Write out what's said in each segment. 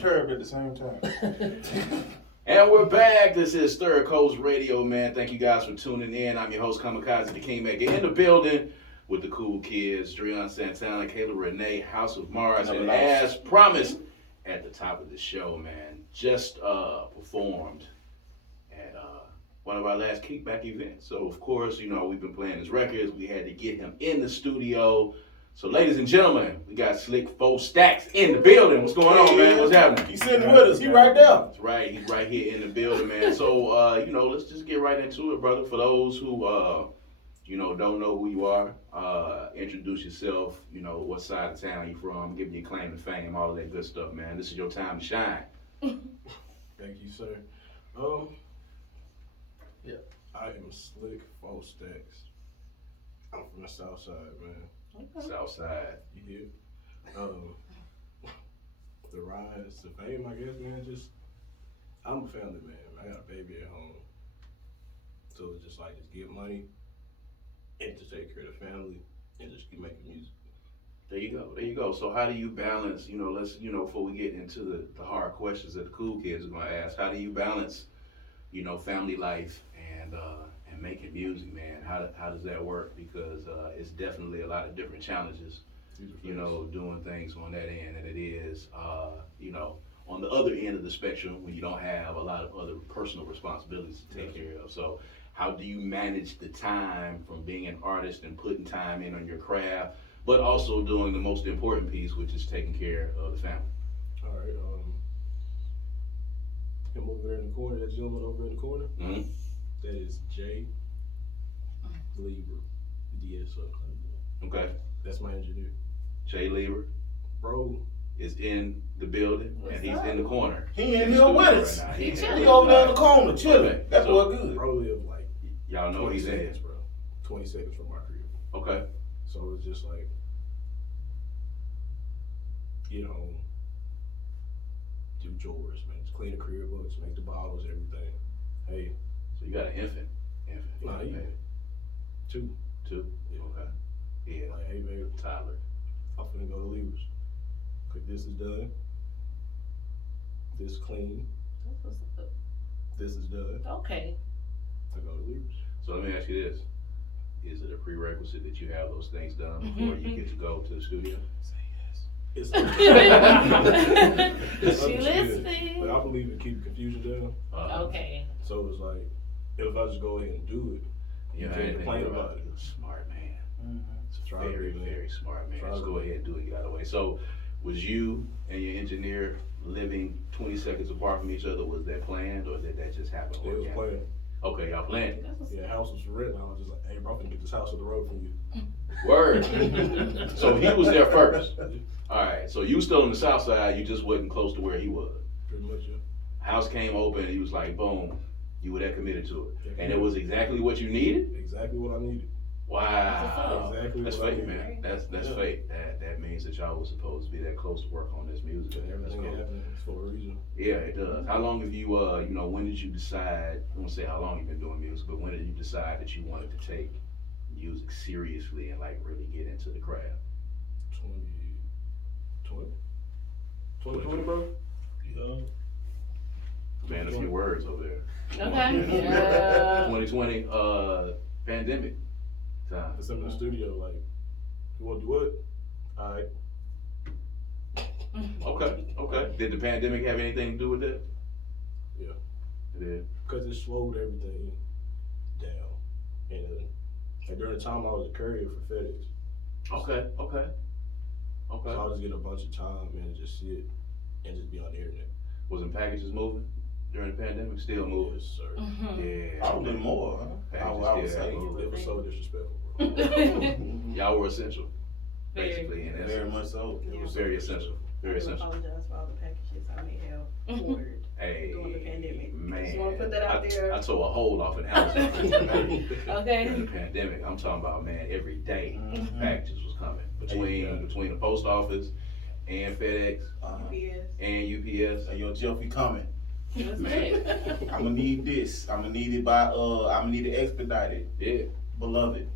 perturbed at the same time. And we're back. This is Third Coast Radio, man. Thank you guys for tuning in. I'm your host, Kamikaze the Kingmaker, in the building with the cool kids, Dreon Santana, Kayla Renee, House of Mars, and as promised at the top of the show, man, just performed at one of our last Kickback events. So, of course, you know, we've been playing his records. We had to get him in the studio. So, ladies and gentlemen, we got Slick 4 Stacks in the building. What's going on, man? What's happening? He's sitting with us. He right there. That's right. He's right here in the building, man. So, you know, let's just get right into it, brother. For those who, you know, don't know who you are, introduce yourself, you know, what side of town you from, give you your claim to fame, all of that good stuff, man. This is your time to shine. Thank you, sir. Yeah, I am Slick 4 Stacks. I'm from the South Side, man. Okay. South Side. You hear? The rise to fame, I guess, man. Just I'm a family man. I got a baby at home, so it's just like just get money and to take care of the family and just keep making music. There you go. There you go. So how do you balance? You know, let's before we get into the hard questions that the cool kids are going to ask. How do you balance, you know, family life and making music, man? How does that work? Because it's definitely a lot of different challenges, you know, doing things on that end, and it is, you know, on the other end of the spectrum when you don't have a lot of other personal responsibilities to take care of. So how do you manage the time from being an artist and putting time in on your craft, but also doing the most important piece, which is taking care of the family? All right. Him over there in the corner, that gentleman over in the corner, that is Jay Lieber, DSO. Okay. That's my engineer. Jay Lieber. Bro is in the building, and he's in the corner. He in here with us. Right he over there in the corner chilling. That's so, what good. Bro live like y'all know he's seconds, in. Bro. 20 seconds from our crib. Okay. So it's just like get home, do chores, man. Just clean the crib up, just make the bottles, everything. Hey. So you got an infant. Nah, you two. Yeah. Okay. Yeah. Like, hey, babe. Tyler. I'm finna go to Lieber's. Cause this is done. This clean. This is done. Okay. I go to Lieber's. So let me ask you this. Is it a prerequisite that you have those things done before you get to go to the studio? Say yes. It's she listening. But I believe in keeping confusion down. Okay. So it's like, if I just go ahead and do it, you can't complain about it. Smart man. Mm-hmm. Very, very smart man. Just go ahead and do it, get out of the way. So was you and your engineer living 20 seconds apart from each other? Was that planned, or did that just happen? It was planned. Okay, y'all planned. Yeah, house was for rent. I was just like, hey, bro, I'm gonna get this house up the road from you. Word. So he was there first. All right. So you still on the south side. You just wasn't close to where he was. Pretty much, yeah. House came open. He was like, boom. You were that committed to it, and it was exactly what you needed. Exactly what I needed. Wow. Exactly. That's fate, man. That's fate. That means that y'all was supposed to be that close to work on this music. And everything happened for a reason. Yeah, it does. How long have you, you know, when did you decide, I won't say how long you've been doing music, but when did you decide that you wanted to take music seriously and like really get into the craft? 2020, bro? Yeah. Man, a few words over there. Okay. Yeah. 2020, pandemic time. It's in the studio, like, you want to do what? All right. Okay. Did the pandemic have anything to do with that? Yeah. It did. Because it slowed everything down. And like during the time I was a courier for FedEx. Okay. So I was getting a bunch of time and just sit and just be on the internet. Wasn't packages moving during the pandemic? Still moving? Yes, sir. Mm-hmm. Yeah. Probably more, huh? I would say. It was so disrespectful, bro. Y'all were essential, Very. basically, in Very essence. much so. It was very essential. Very I essential. apologize for all the packages I may have ordered Hey, during the pandemic. man. Just want to put that out there. I tore a hole off an Amazon during Okay. the pandemic. I'm talking about, man, every day Mhm. packages was coming between the post office and FedEx UPS. and UPS. Hey, yo, Jeff, we coming. That's Man. it. I'm gonna need this. I'm gonna need it by. I'm gonna need it expedited, Yeah. beloved.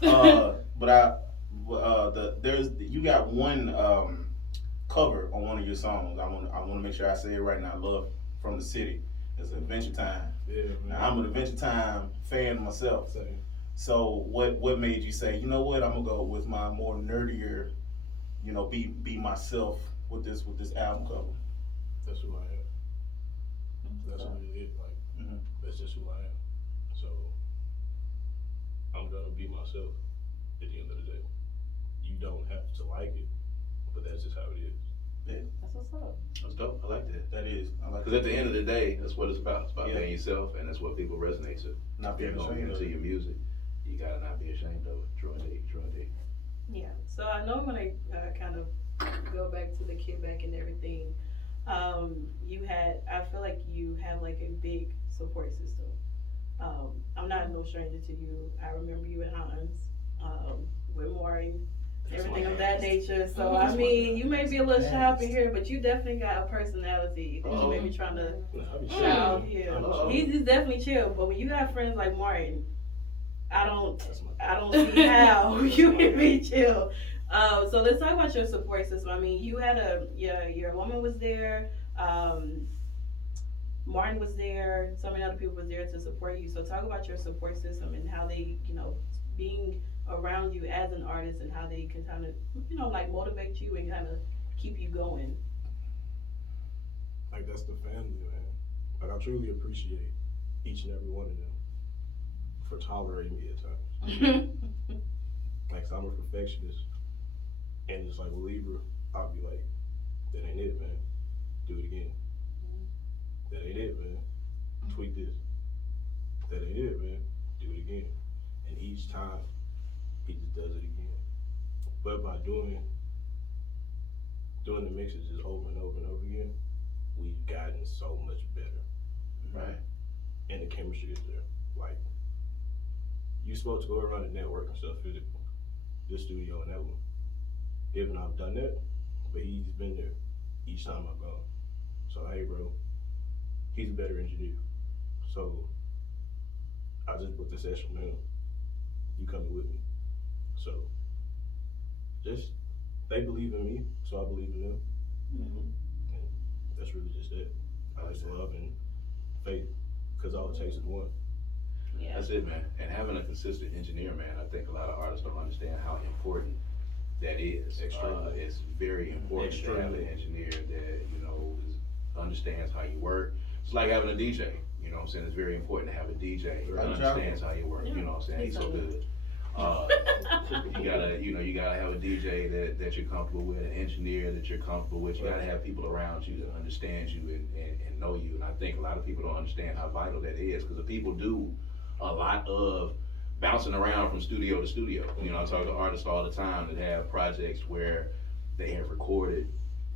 But you got one cover on one of your songs. I want to make sure I say it right now. Love from the City. It's Adventure Time. Yeah, man. Now, I'm an Adventure Time fan myself. Same. So what made you say, you know what, I'm gonna go with my more nerdier, you know, be myself with this album cover? That's who I am. That's really it. Like, Mhm. that's just who I am. So, I'm gonna be myself at the end of the day. You don't have to like it, but that's just how it is. That's what's up. That's dope. I like that. That is. I like Because at the end of the day, that's what it's about. It's about Yeah. being yourself, and that's what people resonate to. not being They're going ashamed of into it. your music. You gotta not be ashamed of it. True indeed. True indeed. Yeah, so I know when I kind of go back to the Kickback and everything, I feel like you have like a big support system. I'm not no stranger to you. I remember you at Hans, with Maureen, everything of that nature. So I mean, you may be a little shy up in here, but you definitely got a personality that you may be trying to Nah, I be show. chill. Yeah, Uh-oh. he's definitely chill. But when you got friends like Martin, I don't That's my see how you can be chill. So let's talk about your support system. I mean, you had your woman was there, Martin was there, so many other people was there to support you. So talk about your support system and how they, being around you as an artist and how they can kind of, like motivate you and kind of keep you going. Like, that's the family, man. Like, I truly appreciate each and every one of them for tolerating me at times. Like, so I'm a perfectionist, and it's like with Libra, I'll be like, that ain't it, man. Do it again. That ain't it, man. Tweak this. That ain't it, man. Do it again. And each time, he just does it again. But by doing the mixes just over and over and over again, we've gotten so much better. Right. And the chemistry is there. Like, you supposed to go around the network and stuff, visit this studio and that one. Even I've done that, but he's been there each time I've gone. So, hey, bro, he's a better engineer. So, I just booked a session with him. You coming with me. So, just, they believe in me, so I believe in them. And that's really just it. I just love and faith, because all it takes is one. Yeah. That's it, man. And having a consistent engineer, man, I think a lot of artists don't understand how important that is. Extremely. It's very important to have Extremely. an engineer that, understands how you work. It's like having a DJ, you know what I'm saying? It's very important to have a DJ that Right. understands how you work, you know what I'm saying? He's so good. You gotta have a DJ that you're comfortable with, an engineer that you're comfortable with. You gotta have people around you that understand you and know you. And I think a lot of people don't understand how vital that is, because the people do a lot of bouncing around from studio to studio. I talk to artists all the time that have projects where they have recorded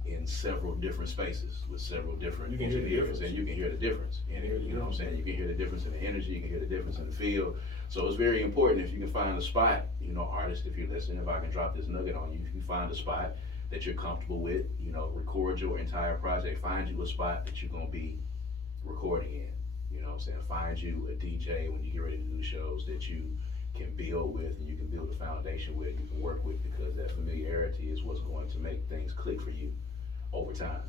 in several different spaces with several different You can hear the engineers, difference. and you can hear the difference in it. You know what I'm saying? You can hear the difference in the energy, you can hear the difference in the feel. So it's very important if you can find a spot, artists, if you're listening, if I can drop this nugget on you, if you find a spot that you're comfortable with, record your entire project, find you a spot that you're gonna be recording in. You know what I'm saying? Find you a DJ when you get ready to do shows that you can build with and you can build a foundation with, you can work with, because that familiarity is what's going to make things click for you over time.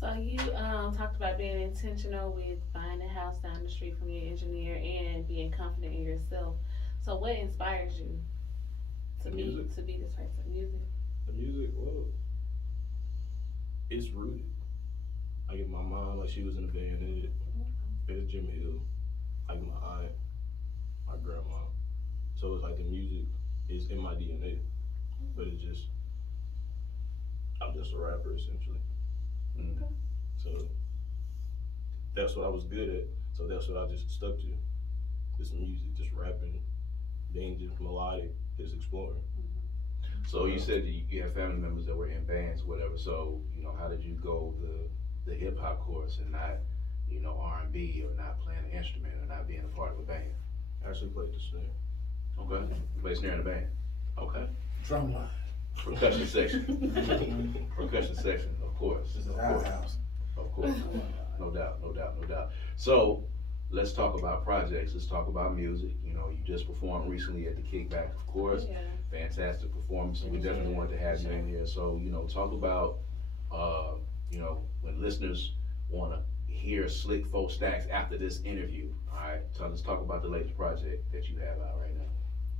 So you talked about being intentional with buying a house down the street from your engineer and being confident in yourself. So what inspires you to be Music. to be this person? Music. The music, well, it's rooted. Like my mom, like she was in a band in it. There's Jim Hill, like my aunt, my grandma. So it's like the music is in my DNA, but it's just, I'm just a rapper essentially. Mm. So that's what I was good at. So that's what I just stuck to. Just music, just rapping, being just melodic, just exploring. So you said that you have family members that were in bands, whatever. So how did you go the hip hop course and not R&B, or not playing an instrument, or not being a part of a band? I actually played the snare. Okay, you play snare in a band. Okay, Drumline. percussion section. Percussion section, of course. This is Of our course. house. Of course. No doubt, no doubt, no doubt. So let's talk about projects. Let's talk about music. You know, you just performed recently at the Kickback, of course. Yeah. Fantastic performance. We definitely wanted to have you in here. So, you know, talk about, you know, when listeners want to hear Slick Folk Stacks after this interview. All right, so let's talk about the latest project that you have out right now.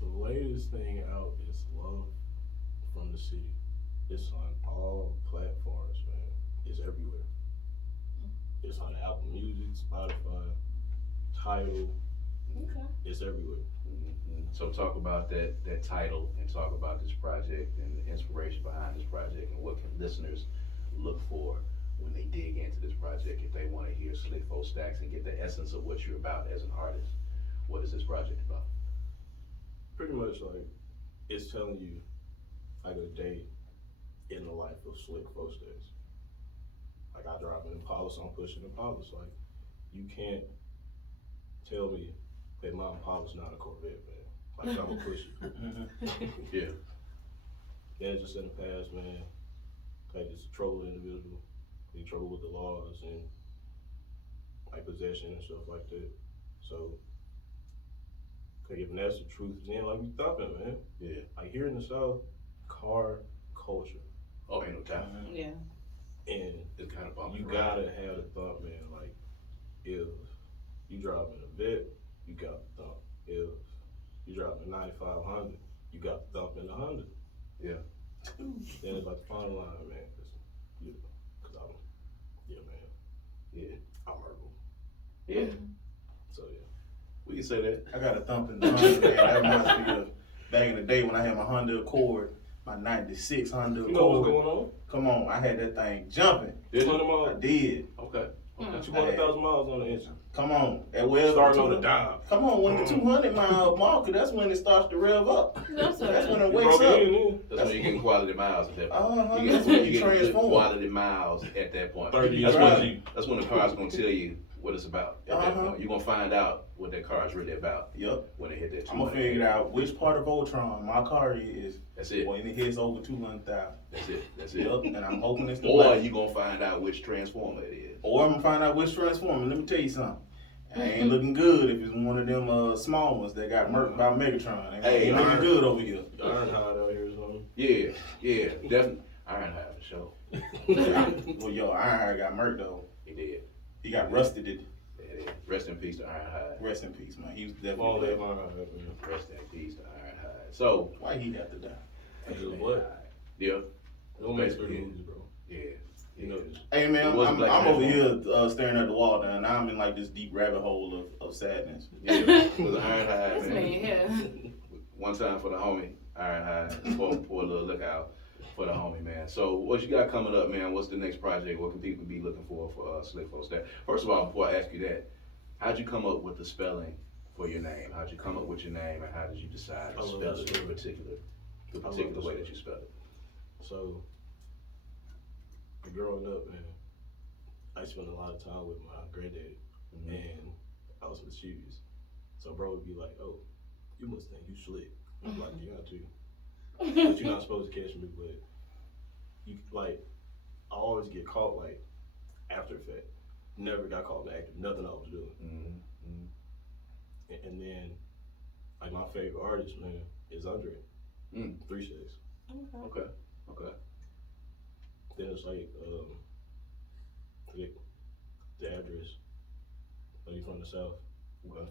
The latest thing out is Love from the City. It's on all platforms, man. It's everywhere. It's on Apple Music, Spotify, Tidal. Okay. It's everywhere. So talk about that title and talk about this project and the inspiration behind this project and what can listeners look for when they dig into this project if they want to hear Slick Folk Stacks and get the essence of what you're about as an artist. What is this project about? Pretty much like it's telling you like a day in the life of Slick Folk Stacks. Like I drive an Impala, so I'm pushing Impalas. Like you can't tell me that my Impala's not a Corvette, man. Like I'm gonna push it. Yeah. Then just in the past, man, like this troubled individual, he trouble with the laws and like possession and stuff like that. So, like if that's the truth, then like we thumping, man. Yeah. Like here in the South, car culture, Oh, ain't no time. Yeah. and It's kind of bumpy. you gotta have the thump, man. Like if you driving a Vet, you got the thump. If you driving a 9500, you got the thump in the Honda. Yeah. Then it's like the final line, man. Cause I'm, yeah, man. Yeah. I'm herbal. Yeah. So yeah. We can say that. I got a thumping Honda, man. That reminds me of back in the day when I had my Honda Accord, my 96 Honda Accord. You know what's going on? Come on, I had that thing jumping. Did you? 200 I miles. did. Okay. Got 200,000 miles on the engine. Come on. That well Starting on the dime. Come on, when the 200 mile marker, that's when it starts to rev up. That's when it You wakes broke it in, up. then. That's when you get quality miles at that point. Uh-huh. You That's get, when you you get good transform. quality miles at that point. 30 That's years when, old. that's when the car's gonna tell you what it's about at that Uh-huh. point. You're gonna find out what that car is really about Yep. when it hit that 200. I'm gonna figure out which part of Voltron my car is That's it. when it hits over 200,000. That's it. That's it. Yep. And I'm hoping it's the Or black. you gonna find out which transformer it is. Or I'm gonna find out which transformer. Let me tell you something. I ain't looking good if it's one of them small ones that got murked by Megatron. Ain't looking iron. good over here. Ironhide out here or something. Yeah, definitely. Ironhide for sure. Well, yo, Ironhide got murked though. He did. He got rusted. Yeah. Rest in peace to Ironhide. Rest in peace, man. He was All that definitely. Ironhide, man. Rest in peace to Ironhide. So, Why he have to die? Hey, what? yeah, Don't make good movies, bro. yeah. You know this. Hey man, It was I'm Black over Transformer. here staring at the wall now, and now I'm in like this deep rabbit hole of sadness. Yeah, it was Ironhide, This man. man here. One time for the homie, Ironhide, pour a little look out for the homie, man. So what you got coming up, man? What's the next project? What can people be looking for Slick Folk Stacks? First of all, before I ask you that, how'd you come up with the spelling for your name? How'd you come up with your name, and how did you decide I to love spell that it story. the I love particular that way story. that you spell it? So, growing up, man, I spent a lot of time with my granddaddy, Mhm. and I was mischievous. So, bro would be like, "Oh, you must think you slick." I'm like, "Yeah, too." But you're not supposed to catch me. But you like, I always get caught like after effect. Never got caught in the act of nothing I was doing. And then, like my favorite artist, man, is Andre. 3 Shakes. Okay. Then it's like, the address, like you from the South,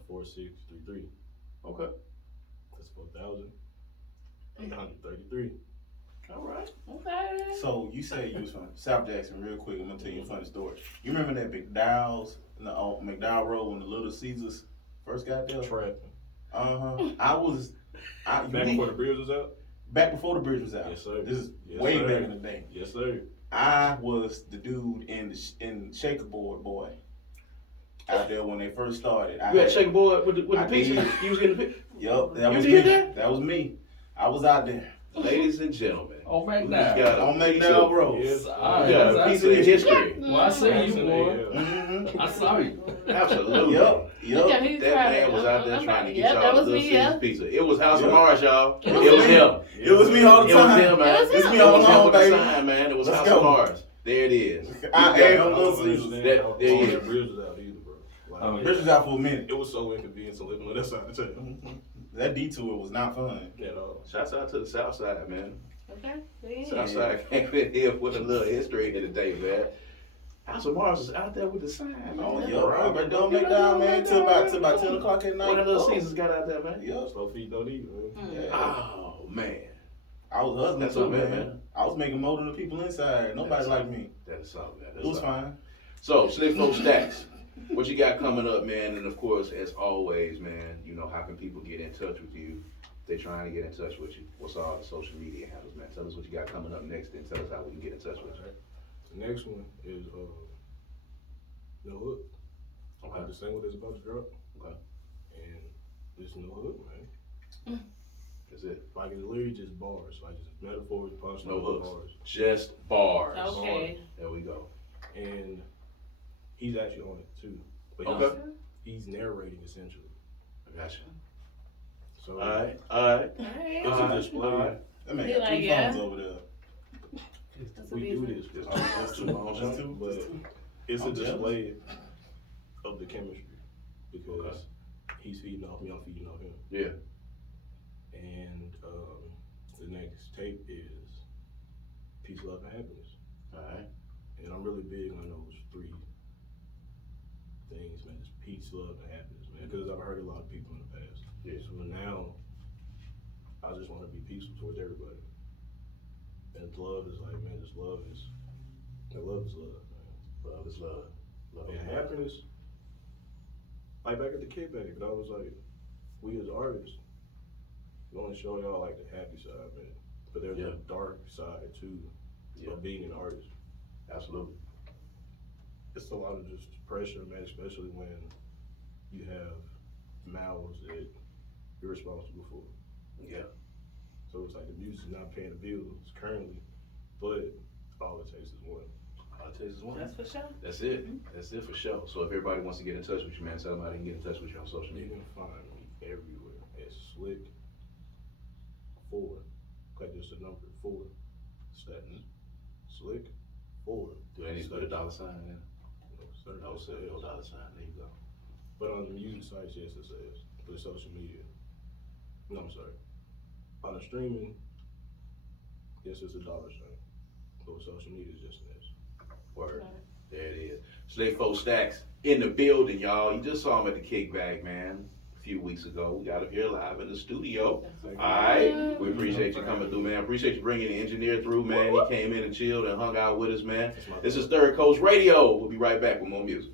4633. Okay. That's 4,833. All right. Okay. So you say you was from South Jackson, real quick. I'm gonna tell you a funny story. You remember that McDowell's, on McDowell Road when the Little Caesars first got there? Trapping. Back Back before the bridge was out? back before the bridge was out. Yes, sir. This is Yes, way sir. back in the day. Yes, sir. I was the dude in Shaker Board boy out there when they first started. You had Shaker Boy with the I pizza? did. You was getting the pizza? Yup, that You was did me. that? That was me. I was out there Ladies and gentlemen. On we McDowell. got a on piece McDowell of- Road. Yes. We Alright, got a I piece see of you. history. Well, I see you, boy. Mhm. I saw you. Absolutely. Yup. Yeah, he's That trying man to- was out there I'm trying to like, get yep, y'all that was Little me, Caesars yeah. pizza. It was House Yeah. of Mars, y'all. It It was was me. him. It was me all the It was time. him, man. It was It's him. me It all was him along, with the baby. sign, man. It was Let's House go. of Mars. There it is. I am Little don't Caesars. understand That- how there far you the bridge was out either, bro. Like, Richard's out for a minute. it was so inconvenient to live on that side of town That detour was not fun. at all. Shouts out to the South Side, man. Okay. Yeah. South Side came in here with a little history here today, man. House of Mars is out there with the sign. Oh, man. yeah, right. But don't make down, man, till about 10 o'clock at night. One of the little Caesars got out there, man. Yeah. Slow feet don't eat, man. Yeah. Oh, man. I was hustling That's too, what I meant, man. man. I was making more than the people inside. Nobody That's liked me. That is something, man. It was fine. So, Slick Flow Stacks, what you got coming up, man? And of course, as always, man, you know, how can people get in touch with you? They're trying to get in touch with you. What's all the social media handles, man? Tell us what you got coming up next, and tell us how we can get in touch with you. The next one is No Hook. Okay. The single that's about to drop. Okay. And it's No Hook, man. That's it. Like it's literally just bars, like just metaphors, punchlines, No hooks. bars. Just bars. Okay. There we go. And he's actually on it too. But Okay. he's narrating essentially. I got you. So All right. Alright. it's a display. Alright. That man He got like, two yeah. phones over there. That's We do amazing. this. Just two phones, Just huh? two. But Just two. it's a I'm jealous. display of the chemistry because Okay. he's feeding off me, I'm feeding off him. Yeah. And the next tape is Peace, Love, and Happiness. All right. And I'm really big on those three things, man. Just peace, love, and happiness, man. Because I've heard a lot of people in the past. Yeah. So now, I just want to be peaceful towards everybody. And love is like, man, just love is love, man. Love is love. Love is And love. happiness, like back at the Kickback, but I was like, we as artists, we want to show y'all like the happy side, man. But there's Yeah. a dark side too Yeah. of being an artist. Absolutely. It's a lot of just pressure, man, especially when you have mouths that you're responsible for. Yeah. So it's like the music's not paying the bills currently, but all it takes is one. All it takes is one. That's for sure. That's it. That's it for sure. So if everybody wants to get in touch with you, man, tell them how they can get in touch with you on social You media. can find me everywhere at Slick 4. Like just a number 4. Stats. Slick 4. Do they need to put a dollar sign in? No, sir. No, sir. No dollar sign. There you go. But on the music sites, yes, it says. But social media, no, I'm sorry. On the streaming, yes, it's a dollar sign. But with social media, it's just an S. Word. There it is. Slick Flow Stacks in the building, y'all. You just saw him at the Kickback, man, a few weeks ago. We got him here live in the studio. All right. We appreciate you coming through, man. Appreciate you bringing the engineer through, man. He came in and chilled and hung out with us, man. This is Third Coast Radio. We'll be right back with more music.